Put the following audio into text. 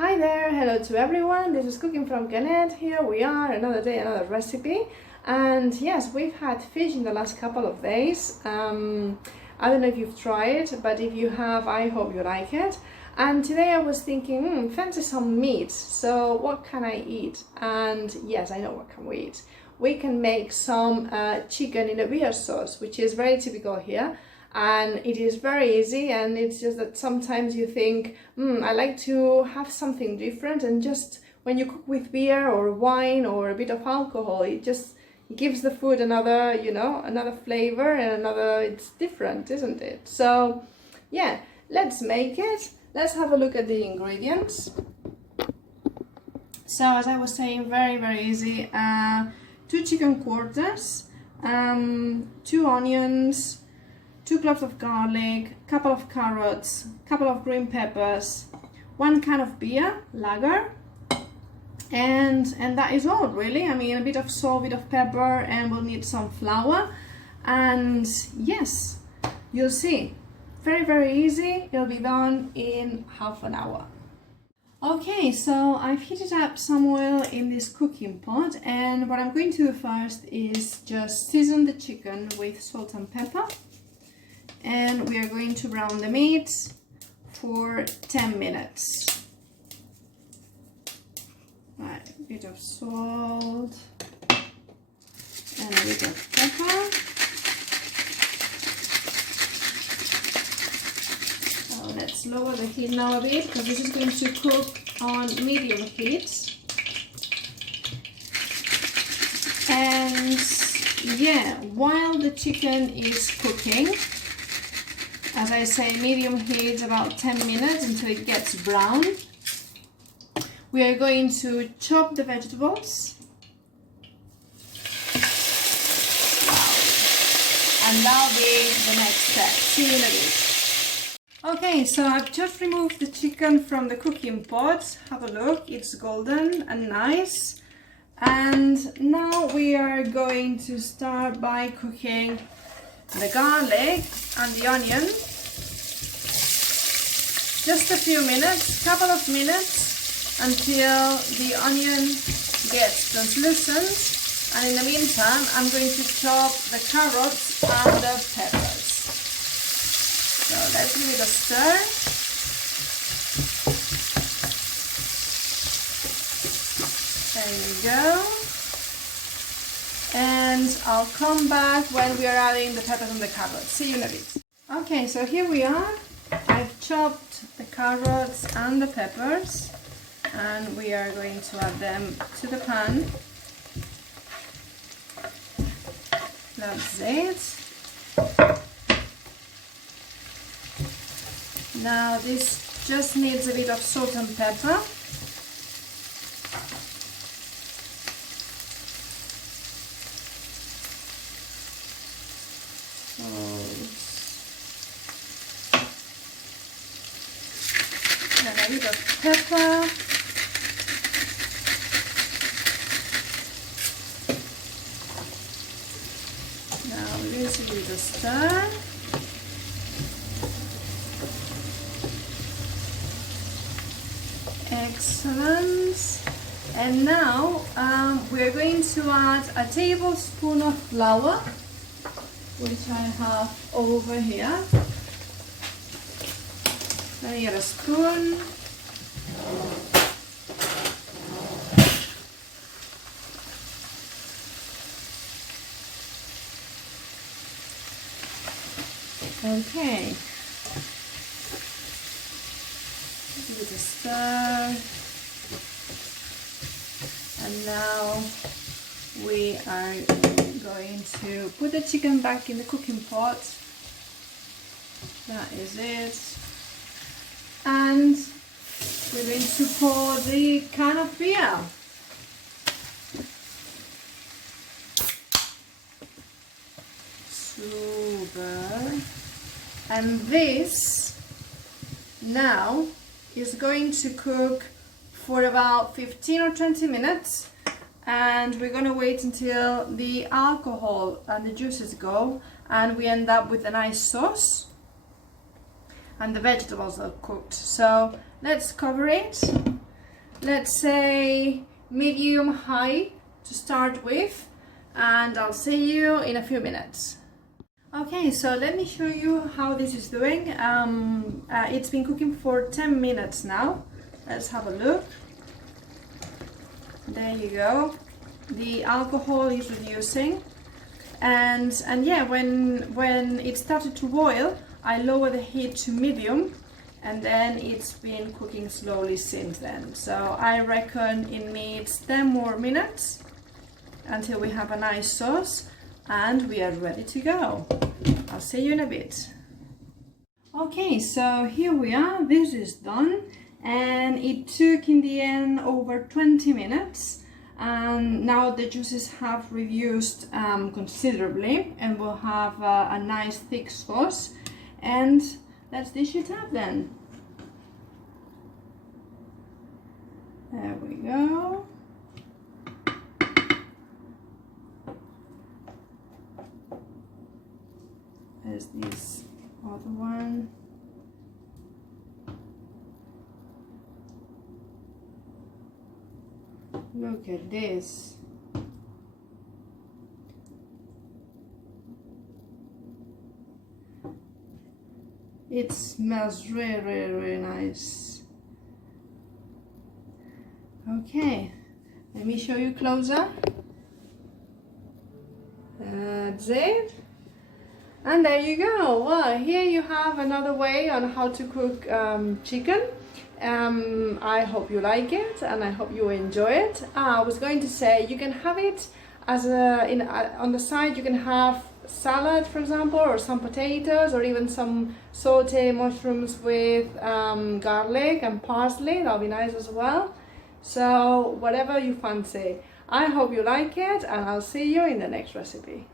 Hi there, hello to everyone. This is Cooking from Canet. Here we are, another day, another recipe. And yes, we've had fish in the last couple of days. I don't know if you've tried it, but if you have, I hope you like it. And today I was thinking, fancy some meat. So what can I eat? And yes, I know what can we eat. We can make some chicken in a beer sauce, which is very typical here. And it is very easy, and it's just that sometimes you think, I like to have something different, and just when you cook with beer or wine or a bit of alcohol, it just gives the food another, another flavor and it's different, isn't it? So yeah, let's make it. Let's have a look at the ingredients. So as I was saying, very easy. 2 chicken quarters, 2 onions, 2 cloves of garlic, couple of carrots, couple of green peppers, 1 can of beer, lager, and that is all really. I mean, a bit of salt, a bit of pepper, and we'll need some flour. And yes, you'll see, very easy. It'll be done in half an hour. Okay, so I've heated up some oil in this cooking pot, and what I'm going to do first is just season the chicken with salt and pepper. And we are going to brown the meat for 10 minutes. Right, a bit of salt and a bit of pepper. So let's lower the heat now a bit, because this is going to cook on medium heat. And yeah, while the chicken is cooking, as I say, medium heat, about 10 minutes until it gets brown. We are going to chop the vegetables. Wow. And that'll be the next step. See you in a bit. Okay, so I've just removed the chicken from the cooking pot. Have a look, it's golden and nice. And now we are going to start by cooking the garlic and the onion. Just a few minutes, couple of minutes, until the onion gets translucent. And in the meantime, I'm going to chop the carrots and the peppers. So let's give it a stir. There you go. And I'll come back when we are adding the peppers and the carrots. See you in a bit. Okay, so here we are. I've chopped the carrots and the peppers, and we are going to add them to the pan. That's it. Now this just needs a bit of salt and pepper. And a bit of pepper. Now we're going to give it a stir. Excellent. And now we're going to add a tablespoon of flour, which I have over here. Let me get a spoon. Okay. Give it a stir. And now we are going to put the chicken back in the cooking pot. That is it. And we're going to pour the can of beer. Super. And this now is going to cook for about 15 or 20 minutes, and we're going to wait until the alcohol and the juices go and we end up with a nice sauce. and the vegetables are cooked. So let's cover it let's say medium high to start with, and I'll see you in a few minutes. Okay, so let me show you how this is doing. It's been cooking for 10 minutes now. Let's have a look. There you go. The alcohol is reducing, and yeah, when it started to boil, I lowered the heat to medium, and then it's been cooking slowly since then. So I reckon it needs 10 more minutes until we have a nice sauce and we are ready to go. I'll see you in a bit. Okay, so here we are. This is done, and it took in the end over 20 minutes, and now the juices have reduced considerably, and we'll have a nice thick sauce. And let's dish it up then. There we go. There's this other one. Look at this. It smells really, really, really nice. Okay, let me show you closer. That's it. And there you go. Well, here you have another way on how to cook chicken. I hope you like it, and I hope you enjoy it. I was going to say you can have it as on the side. You can have salad, for example, or some potatoes, or even some sauté mushrooms with garlic and parsley. That'll be nice as well. So whatever you fancy. I hope you like it, and I'll see you in the next recipe.